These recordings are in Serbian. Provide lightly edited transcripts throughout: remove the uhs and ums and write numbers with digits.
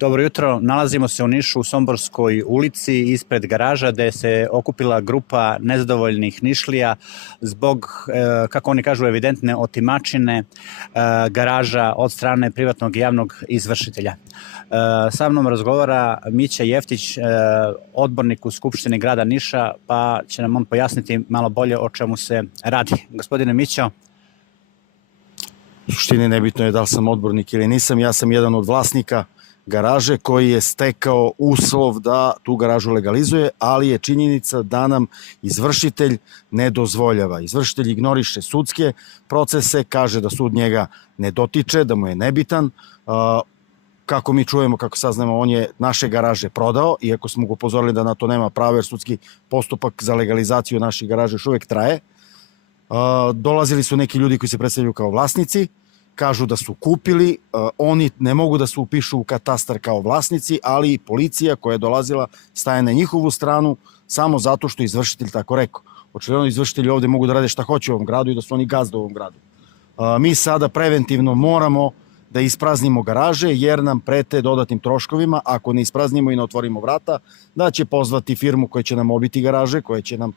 Dobro jutro, nalazimo se u Nišu u Somborskoj ulici ispred garaža gde se okupila grupa nezadovoljnih Nišlija zbog, kako oni kažu, evidentne otimačine garaža od strane privatnog i javnog izvršitelja. Sa mnom razgovara Mića Jeftić, odbornik u Skupštini grada Niša, pa će nam on pojasniti malo bolje o čemu se radi. Gospodine Mićo. U suštini nebitno je da li sam odbornik ili nisam, ja sam jedan od vlasnika garaže koji je stekao uslov da tu garažu legalizuje, ali je činjenica da nam izvršitelj ne dozvoljava. Izvršitelj ignoriše sudske procese, kaže da sud njega ne dotiče, da mu je nebitan. Kako mi čujemo, kako saznamo, on je naše garaže prodao, iako smo ga upozorili da na to nema pravo, jer sudski postupak za legalizaciju naših garaža još uvek traje. Dolazili su neki ljudi koji se predstavljaju kao vlasnici, kažu da su kupili, oni ne mogu da se upišu u katastar kao vlasnici, ali policija koja je dolazila staje na njihovu stranu samo zato što je izvršitelj tako rekao. Očigledno izvršitelji ovde mogu da rade šta hoće u ovom gradu i da su oni gazda u ovom gradu. Mi sada preventivno moramo da ispraznimo garaže jer nam prete dodatnim troškovima. Ako ne ispraznimo i ne otvorimo vrata, da će pozvati firmu koja će nam obiti garaže, koja će nam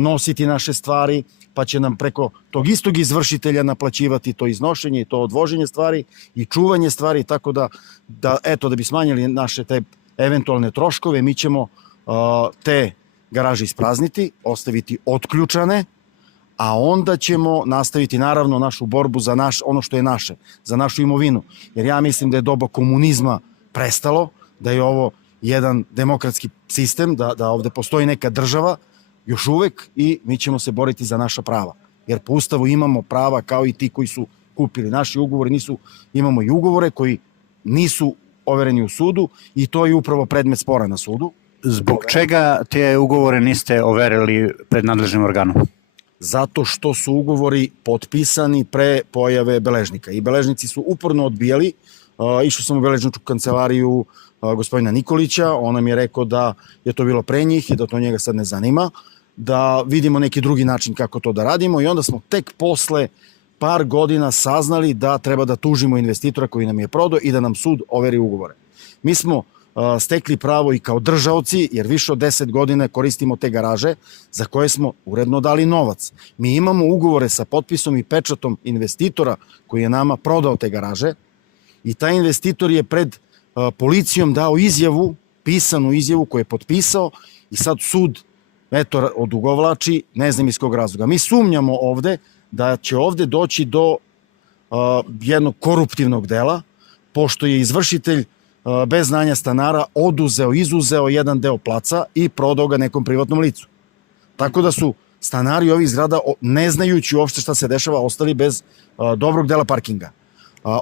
nositi naše stvari, pa će nam preko tog istog izvršitelja naplaćivati to iznošenje i to odvoženje stvari i čuvanje stvari, tako da bi smanjili naše te eventualne troškove, mi ćemo te garaže isprazniti, ostaviti otključane, a onda ćemo nastaviti naravno našu borbu za ono što je naše, za našu imovinu. Jer ja mislim da je doba komunizma prestalo, da je ovo jedan demokratski sistem, da ovde postoji neka država još uvek i mi ćemo se boriti za naša prava. Jer po Ustavu imamo prava kao i ti koji su kupili. Naši ugovori nisu, imamo i ugovore koji nisu overeni u sudu i to je upravo predmet spora na sudu. Zbog čega te ugovore niste overili pred nadležnim organom? Zato što su ugovori potpisani pre pojave beležnika i beležnici su uporno odbijali. Išao sam u beležničku kancelariju gospodina Nikolića, on nam je rekao da je to bilo pre njih i da to njega sad ne zanima, da vidimo neki drugi način kako to da radimo i onda smo tek posle par godina saznali da treba da tužimo investitora koji nam je prodao i da nam sud overi ugovore. Mi smo stekli pravo i kao držaoci, jer više od 10 godina koristimo te garaže za koje smo uredno dali novac. Mi imamo ugovore sa potpisom i pečatom investitora koji je nama prodao te garaže i taj investitor je pred policijom dao izjavu, pisanu izjavu koju je potpisao i sad sud odugovlači, ne znam iz kog razloga. Mi sumnjamo ovde da će ovde doći do jednog koruptivnog dela, pošto je izvršitelj bez znanja stanara izuzeo jedan deo placa i prodao ga nekom privatnom licu. Tako da su stanari ovih zgrada, ne znajući uopšte šta se dešava, ostali bez dobrog dela parkinga.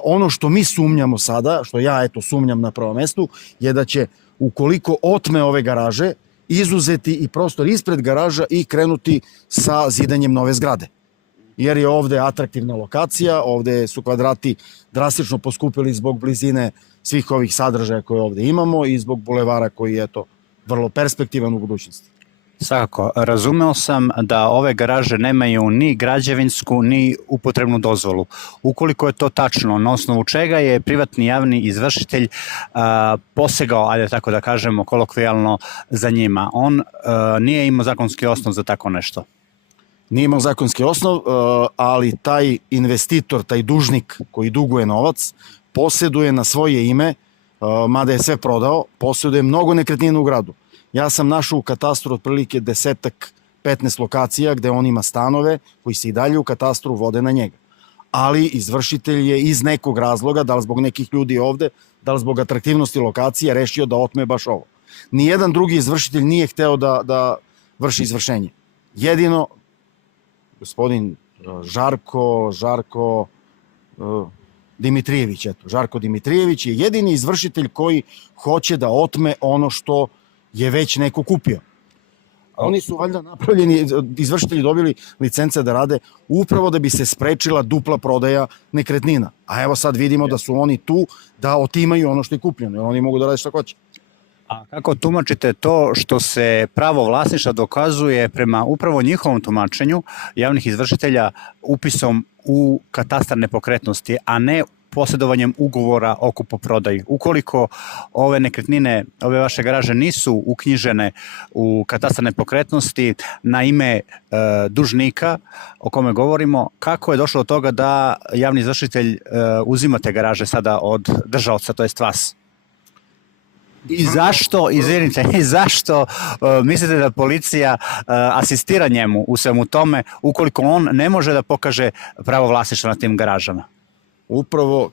Ono što mi sumnjamo sada, što ja sumnjam na prvom mestu, je da će ukoliko otme ove garaže, izuzeti i prostor ispred garaža i krenuti sa zidanjem nove zgrade. Jer je ovde atraktivna lokacija, ovde su kvadrati drastično poskupili zbog blizine svih ovih sadržaja koje ovde imamo i zbog bulevara koji je vrlo perspektivan u budućnosti. Svakako, razumeo sam da ove garaže nemaju ni građevinsku ni upotrebnu dozvolu. Ukoliko je to tačno, na osnovu čega je privatni javni izvršitelj posegao, ajde tako da kažemo kolokvijalno, za njima? On nije imao zakonski osnov za tako nešto. Nije imao zakonski osnov, ali taj investitor, taj dužnik koji duguje novac, posjeduje na svoje ime, mada je sve prodao, posjeduje mnogo nekretnina u gradu. Ja sam našao u katastru otprilike 10-15 lokacija gde on ima stanove koji se i dalje u katastru vode na njega. Ali izvršitelj je iz nekog razloga, da li zbog nekih ljudi ovde, da li zbog atraktivnosti lokacije, rešio da otme baš ovo. Nijedan drugi izvršitelj nije hteo da vrši izvršenje. Jedino gospodin Žarko Dimitrijević, Žarko Dimitrijević je jedini izvršitelj koji hoće da otme ono što je već neko kupio. Oni su valjda napravljeni, izvršitelji dobili licence da rade upravo da bi se sprečila dupla prodaja nekretnina. A evo sad vidimo da su oni tu da otimaju ono što je kupljeno, jer oni mogu da rade šta hoće. A kako tumačite to što se pravo vlasništva dokazuje prema upravo njihovom tumačenju javnih izvršitelja upisom u katastar nepokretnosti, a ne posjedovanjem ugovora o kupoprodaji. Ukoliko ove nekretnine, ove vaše garaže nisu uknjižene u katastar nepokretnosti na ime dužnika o kome govorimo, kako je došlo do toga da javni izvršitelj uzima te garaže sada od držaoca, to jest vas? I zašto, izvinite, i zašto mislite da policija asistira njemu u svemu tome ukoliko on ne može da pokaže pravo vlasništva na tim garažama? Upravo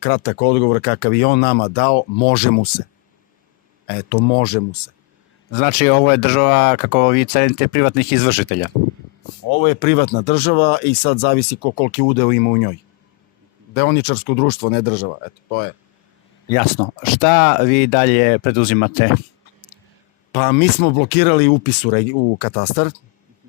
kratak odgovor kakav je on nama dao, može mu se. Eto, može mu se. Znači, ovo je država, kako vi cenite, privatnih izvršitelja. Ovo je privatna država i sad zavisi koliki udeo ima u njoj. Deoničarsko društvo, ne država. Eto, to je. Jasno. Šta vi dalje preduzimate? Pa mi smo blokirali upis u katastar,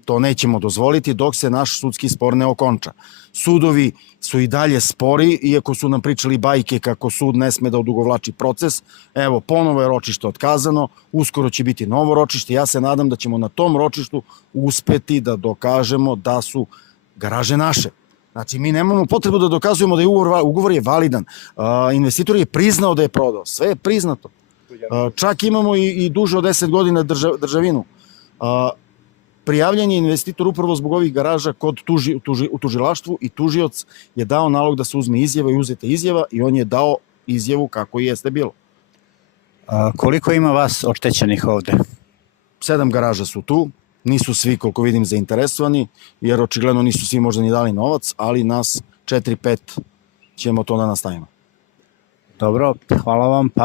to nećemo dozvoliti dok se naš sudski spor ne okonča. Sudovi su i dalje spori, iako su nam pričali bajke kako sud ne sme da odugovlači proces. Evo, ponovo je ročište otkazano, uskoro će biti novo ročište. Ja se nadam da ćemo na tom ročištu uspeti da dokažemo da su garaže naše. Znači, mi nemamo potrebu da dokazujemo da je ugovor je validan. Investitor je priznao da je prodao. Sve je priznato. Čak imamo i duže od 10 godina državinu. Prijavljen je investitor upravo zbog ovih garaža u tužilaštvu i tužioc je dao nalog da se uzme izjava i uzeta izjava i on je dao izjavu kako jeste bilo. Koliko ima vas oštećenih ovde? 7 garaža su tu. Nisu svi, koliko vidim, zainteresovani, jer očigledno nisu svi možda ni dali novac, ali nas 4-5 ćemo to da nastavimo. Dobro, hvala vam. Pa